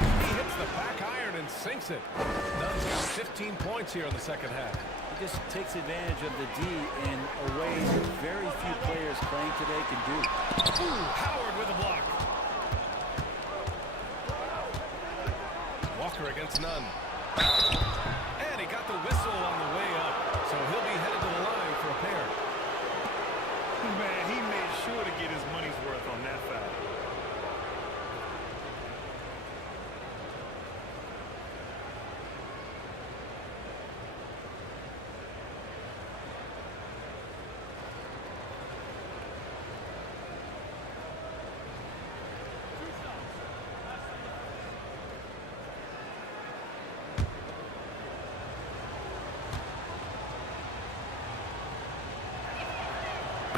He hits the back iron and sinks it. Nunn's got 15 points here in the second half. He just takes advantage of the D in a way that very few players playing today can do. Ooh, Howard with a block. Walker against Nunn. And he got the whistle on the way up, so he'll be headed to the line for a pair. Man, he made sure to get his money's worth on that foul.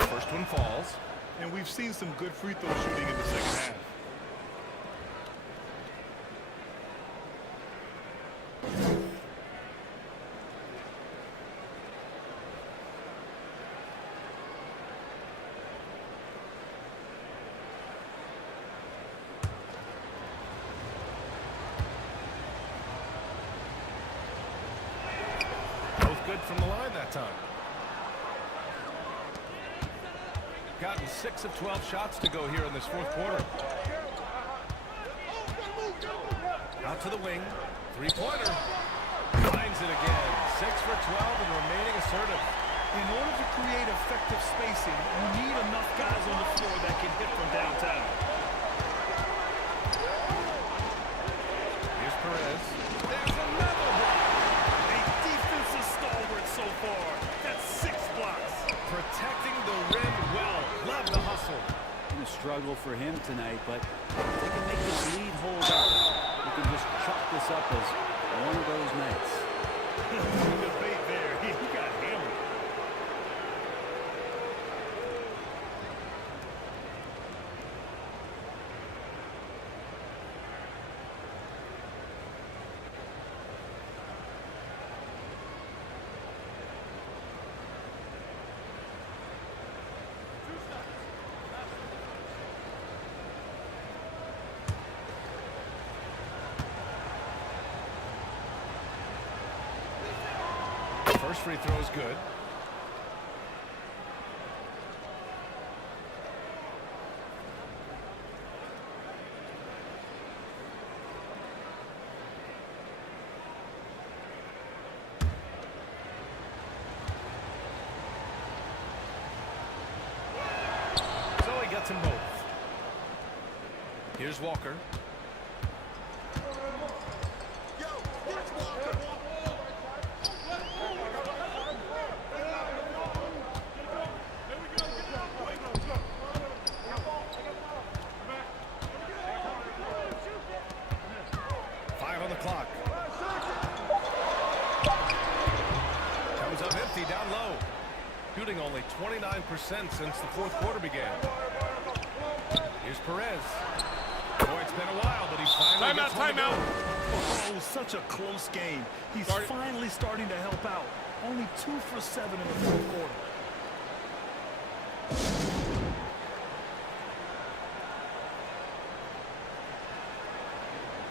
First one falls. And we've seen some good free throw shooting in the second half. Both good from the line that time. Gotten 6 of 12 shots to go here in this 4th quarter. Out to the wing. 3-pointer. Finds it again. 6 for 12 and remaining assertive. In order to create effective spacing, you need enough guys on the floor that can hit from downtown. Here's Perez. There's another block. A defensive stalwart so far. That's 6 blocks. Protecting the rim well. Love the hustle. Going to struggle for him tonight, but if they can make this lead hold up, we can just chalk this up as one of those nights. Debate there. He got hammered. First free throw is good. So he gets them both. Here's Walker. Clock. Comes up empty down low. Shooting only 29% since the fourth quarter began. Here's Perez. Boy, it's been a while, but he finally gets one to go. Oh, such a close game. He's finally starting to help out. Only 2 for 7 in the fourth quarter.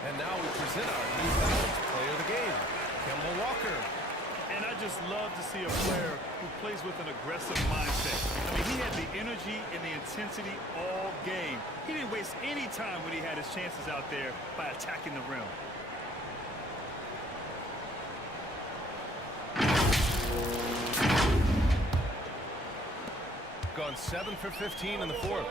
And now we present our new balanced player of the game, Kemba Walker. And I just love to see a player who plays with an aggressive mindset. I mean, he had the energy and the intensity all game. He didn't waste any time when he had his chances out there by attacking the rim. Gone 7 for 15 in the fourth.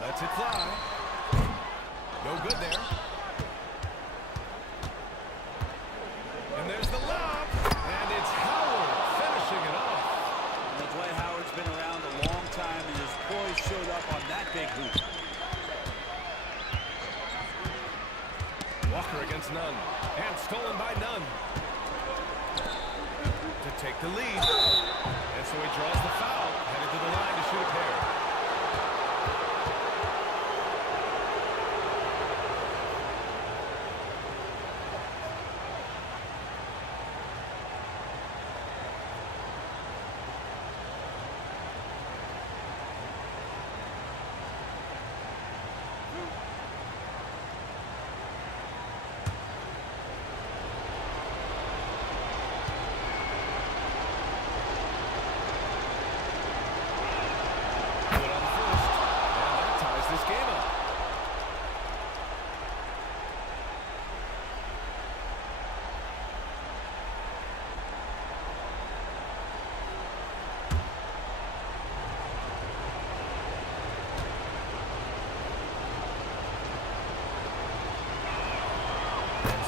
Lets it fly. No good there. And there's the lob. And it's Howard finishing it off. Well, Dwight Howard's been around a long time, and his poise showed up on that big hoop. Walker against Nunn. And stolen by Nunn. To take the lead. And so he draws the foul. Headed to the line to shoot a pair.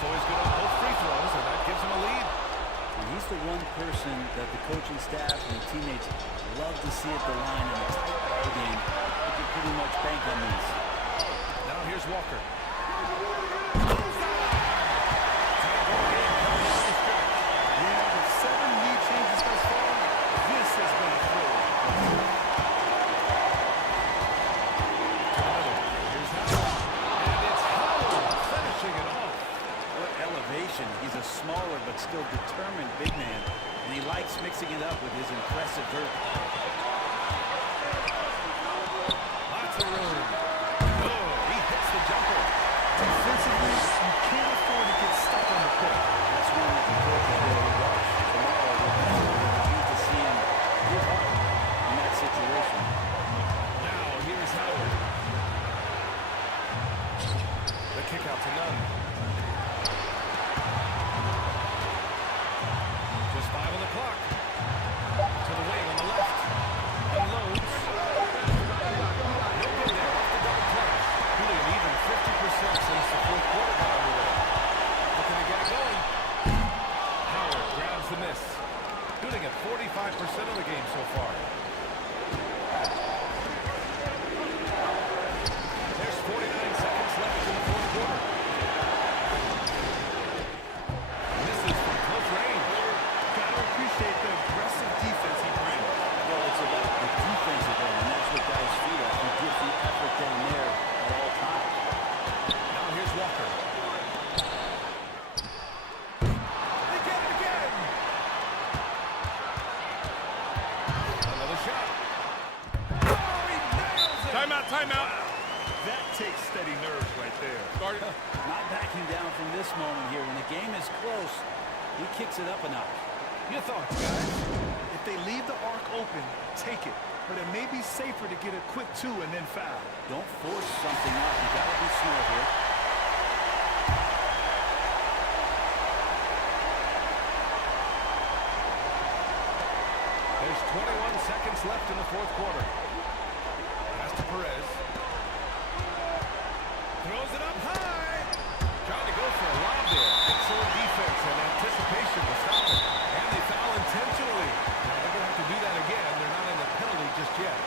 So he's good on both free throws, and that gives him a lead. And he's the one person that the coaching staff and the teammates love to see at the line in a tight ball game. He can pretty much bank on these. Now here's Walker. Yeah, with 7 lead changes thus far, this has been a thrill. Here's Howard. And it's Howard finishing it off. What elevation. He's a smaller but still determined big man, and he likes mixing it up with his impressive vert. Lots of room. Oh, he hits the jumper. Defensively, you can't afford to get stuck on the court. That's one that the coach is going to watch tomorrow. We'll need to see him give up shooting at 45% of the game so far. There's 49 seconds left in the fourth quarter. Misses from close range. Gotta appreciate the aggressive defense he brings. Well, it's about the defensive end, and that's what guys feed off. He gives the effort down there at all times. Now here's Walker. They get it again. Another shot. Oh, he nails it. Timeout, timeout. That takes steady nerves right there. Guard it. Not backing down from this moment here. When the game is close, he kicks it up a notch. Your thoughts, guys? If they leave the arc open, take it. But it may be safer to get a quick 2 and then foul. Don't force something up. You gotta be smart here. There's 21 seconds left in the fourth quarter. Pass to Perez. Throws it up high. Trying to go for a lob there. Excellent defense and anticipation to stop it. And they foul intentionally. Now they're going to have to do that again. They're not in the penalty just yet.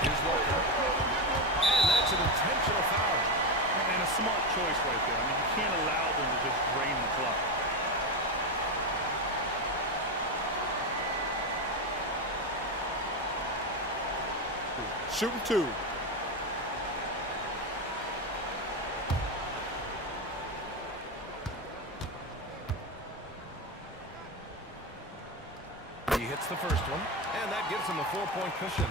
Here's Walker. And that's an intentional foul. And a smart choice right there. I mean, you can't allow them to just drain the clock. Shooting 2. He hits the first one, and that gives him a 4-point cushion.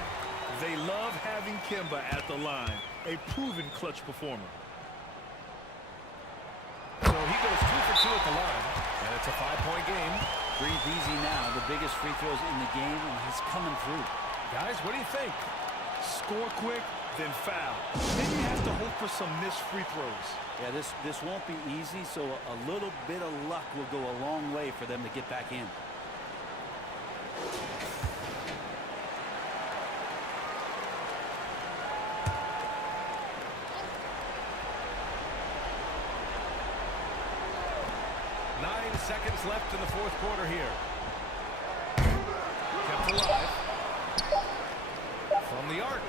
They love having Kemba at the line, a proven clutch performer. So he goes 2 for 2 at the line, and it's a 5-point game. Breathe easy now. The biggest free throws in the game, and he's coming through. Guys, what do you think? Score quick, then foul. Then you have to hope for some missed free throws. Yeah, this won't be easy, so a little bit of luck will go a long way for them to get back in. Seconds left in the fourth quarter here. Kept alive. From the arc.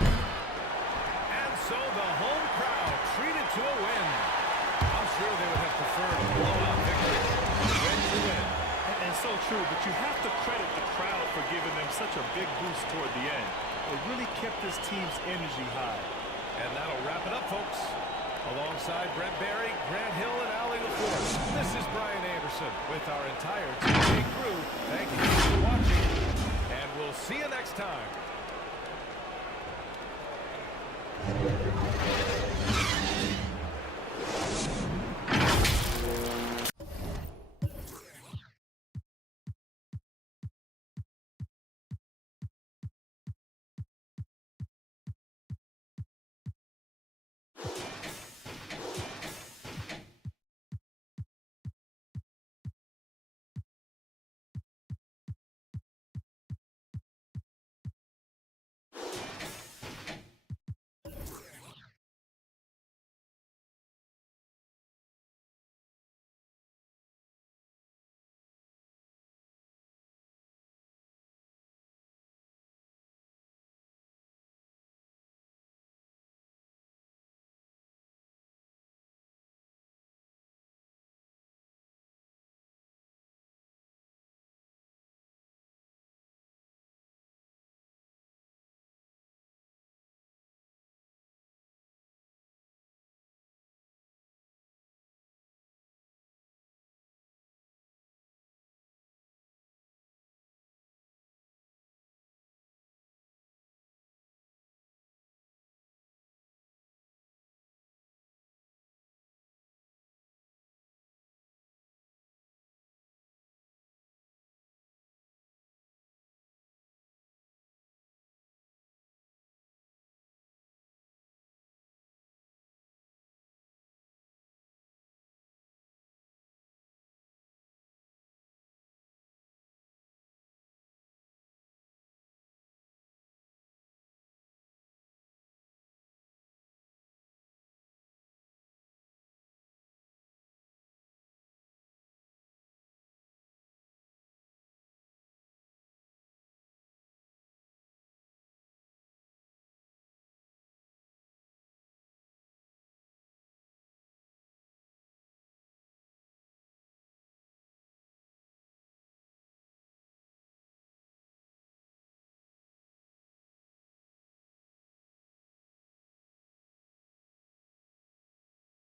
And so the home crowd treated to a win. I'm sure they would have preferred a blowout victory. Win to win. And so true, but you have to credit the crowd for giving them such a big boost toward the end. It really kept this team's energy high. And that'll wrap it up, folks. Alongside Brent Barry, Grant Hill, and Allie LaForce, this is Brian Anderson with our entire TNT crew. Thank you for watching, and we'll see you next time.